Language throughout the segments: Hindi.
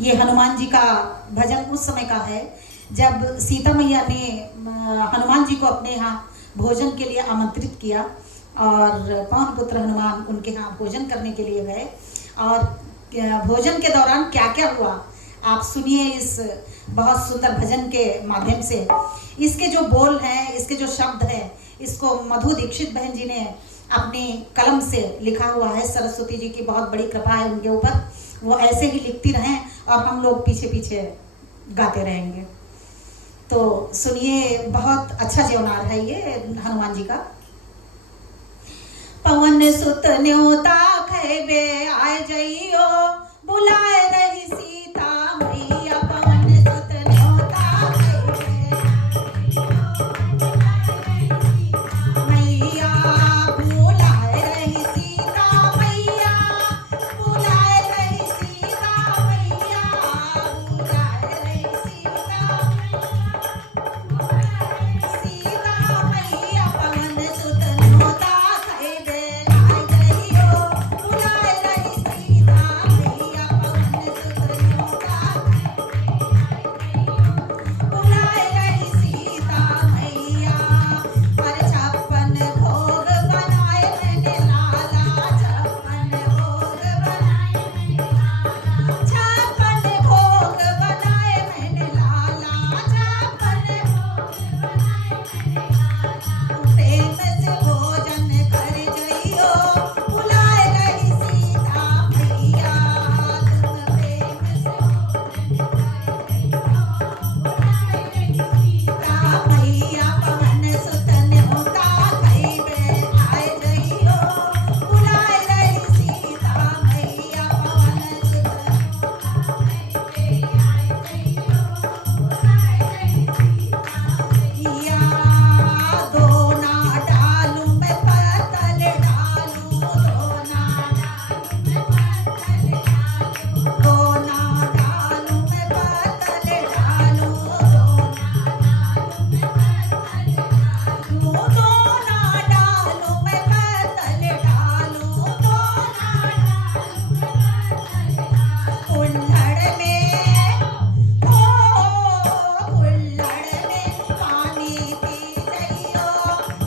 ये हनुमान जी का भजन उस समय का है जब सीता मैया ने हनुमान जी को अपने यहाँ भोजन के लिए आमंत्रित किया और पवन पुत्र हनुमान उनके यहाँ भोजन करने के लिए गए। और भोजन के दौरान क्या क्या हुआ आप सुनिए इस बहुत सुंदर भजन के माध्यम से। इसके जो बोल हैं, इसके जो शब्द हैं, इसको मधु दीक्षित बहन जी ने अपनी कलम से लिखा हुआ है। सरस्वती जी की बहुत बड़ी कृपा है उनके ऊपर, वो ऐसे ही लिखती रहें और हम लोग पीछे पीछे गाते रहेंगे। तो सुनिए, बहुत अच्छा जेवनार है ये हनुमान जी का। पवन सुत न्योता खैबे आय जइयो, बुलाए रही सीता मैया। पवन सुत न्योता खैबे मैया, बुलाए रही सीता मैया, बुलाए रही सीता मैया, बुलाए रही सीता मैया। पवन सुत न्योता खैबे आय जइयो, बुलाए रही सीता मैया। पवन सुत न्योता बुलाए रही सीता मैया। पर छप्पन भोग बनाए मैंने लाला, छप्पन भोग बनाए मैंने लाला, छप्पन भोग बनाए मैंने लाला, छप्पन भोग बनाए मैंने लाला। प्रेम से भोजन कर जइयो, बुलाए रही सीता मैया। तुम प्रेम से भोजन कर जइयो, बुलाए रही सीता मैया। पवन सुत न्योता खैबे आय जइयो, बुलाए रही सीता मैया। पवन सुत न्योता खैबे आय जइयो, बुलाए रही सीता मैया। दोना डालू मैं पतल डालू, दोना डालू मैं पतल डालू, दोना डालू मैं पतल डालू, दोना डालू मैं पतल डालू, दोना डालू मैं पतल डालू, दोना डालू मैं पतल डालू। कुल्हड़ में कुल्हड़ में पानी पी जइयो,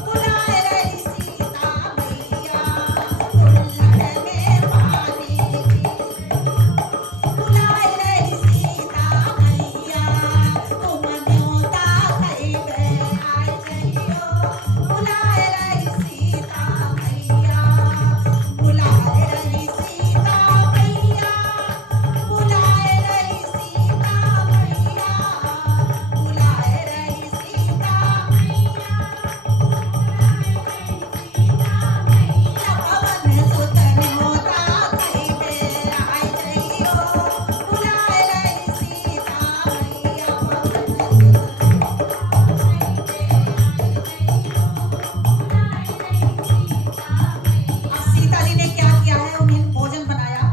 बुलाए रही सीता मैया। कुल्हड़ में पानी पी बुलाए रही सीता मैया। तुम न्योता खैबे आय जइयो, बुलाए रही सीता मैया। बुलाए रही सीता मैया, बुलाए रही सीता मैया, बुलाए रही सीता मैया, बुलाए रही सीता मैया। पवन सुत न्योता खैबे आय जइयो, बुलाए रही सीता मैया। पवन सुत अब सीता जी ने क्या किया है, उन्हें भोजन बनाया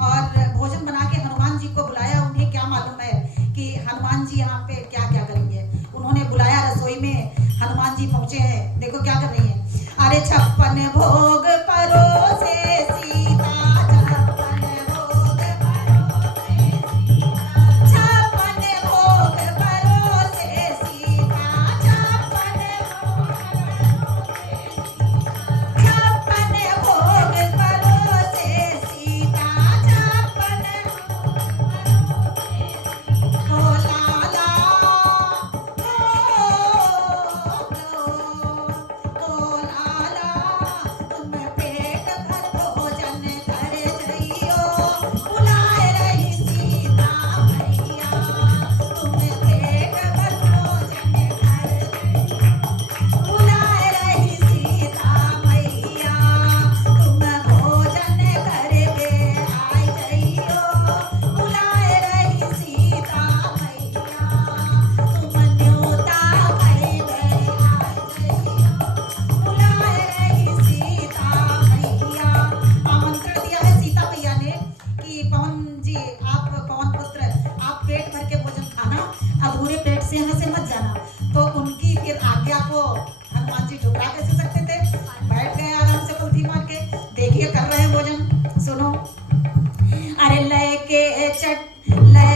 और भोजन बना के हनुमान जी को बुलाया। उन्हें क्या मालूम है कि हनुमान जी यहाँ पे क्या क्या करेंगे। उन्होंने बुलाया, रसोई में हनुमान जी पहुंचे हैं। देखो क्या कर रही हैं। अरे छप्पन भोग परोसे सीता, छप्पन भोग परोसे सीता, छप्पन भोग परोसे सीता, छप्पन भोग परोसे सीता, छप्पन भोग परोसे सीता, छप्पन भोग परोसे सीता। ओ लाला ओ लाला, तुम पेट भर भोजन कर जइयो, बुलाए रही सीता मैया। तुम पेट भर भोजन कर जइयो, बुलाए रही सीता मैया। तुम भोजन करबे आय जइयो, बुलाए रही सीता मैया। तुम न्योता खैबे आय जइयो, बुलाए रही सीता मैया। आमंत्रण दिया है सीता मैया ने कि पवन जी, आप पवन पुत्र, आप पेट भर के भोजन खाना, अधूरे पेट से यहाँ से मत जाना। तो उनकी फिर आज्ञा को हनुमान जी ठुकरा कैसे सकते थे। बैठ गए आराम से कुल्फी मार के। देखिए कर रहे हैं भोजन, सुनो। अरे लय के चट लय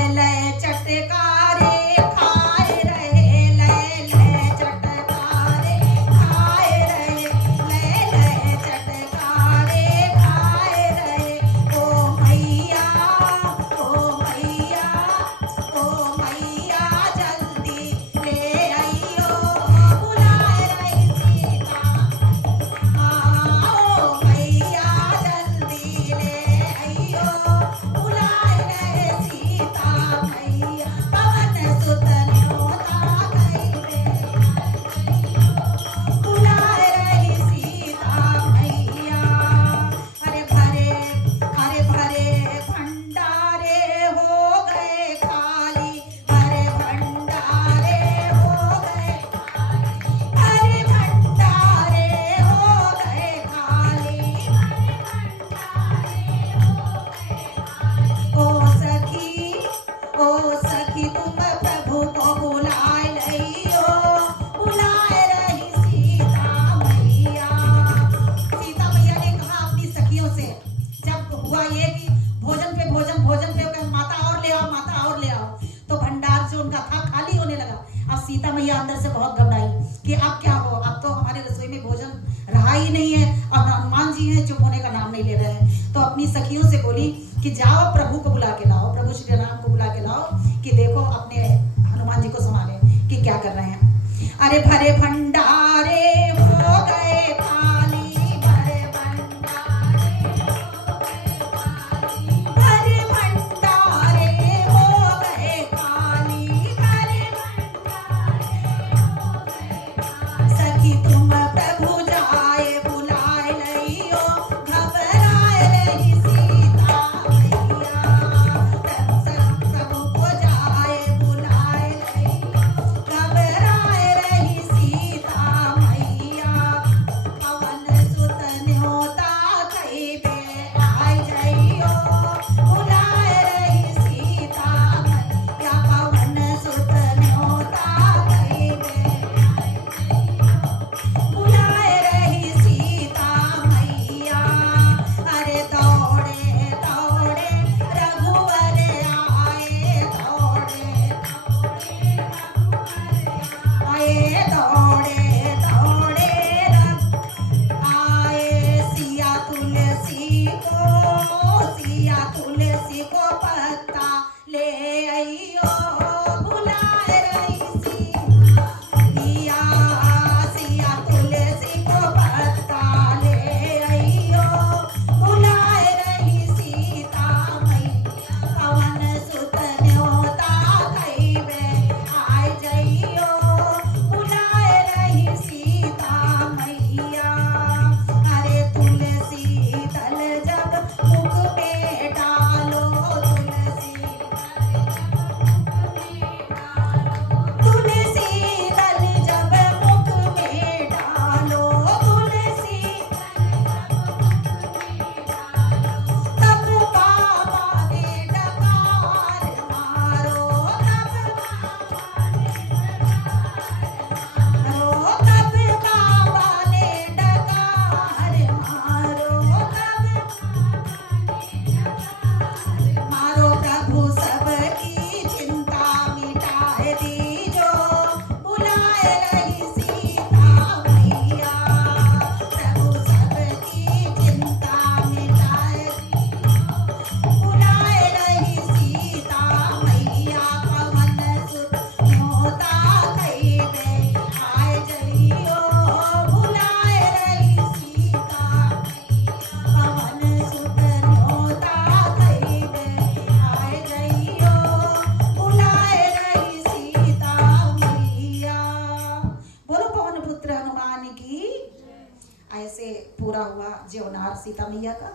बोली कि जाओ प्रभु को बुला के लाओ, प्रभु श्री राम को बुला के लाओ कि देखो अपने हनुमान जी को संभाले कि क्या कर रहे हैं। अरे भरे भंडारे हो गए खाली, भरे भंडारे हो गए खाली, भरे भंडारे हो गए खाली, भरे भंडारे हो गए खाली। सखी तुम प्रभु जाए बुलाए लइयो, घबराए रही सीता मैया। प्रभु को जाए बुलाए लइयो, घबराए रही सीता मैया। पवन सुत न्योता कइबे आय जइयो, बुलाए रही सीता मैया। पवन सुत न्योता कइबे आय जइयो, बुलाए रही सीता मैया। अरे दौड़े दौड़े रघुवर आए, दौड़े दौड़े रघुवर आए, दौड़े दौड़े आए। सिया तुलसी को पत्ता ले आइयो, बुलाए रही सीता मैया। सिया तुलसी को पत्ता ले आइयो, बुलाए रही सीता मैया। पवन सुत न्योता कइबे आय जइयो, बुलाए रही सीता मैया। अरे तुलसी दल जब मुख में डालो, तुलसी दल जब मुख में डालो, तुलसी तब बाबा ने डकार मारो, तब बाबा ने डकार मारो, मारो। प्रभु सबकी चिंता मिटाए दीजो, बुलाए रही सीता मैया। प्रभु सबकी चिंता मिटाए दीजो, बुलाए रही सीता मैया। पवन सुत न्योता कइबे आय जइयो, बुलाए रही सीता मैया। पवन सुत न्योता कइबे आय जइयो, बुलाए रही सीता मैया। बोलो पवन पुत्र हनुमान की। ऐसे पूरा हुआ जीवनार सीता मैया का।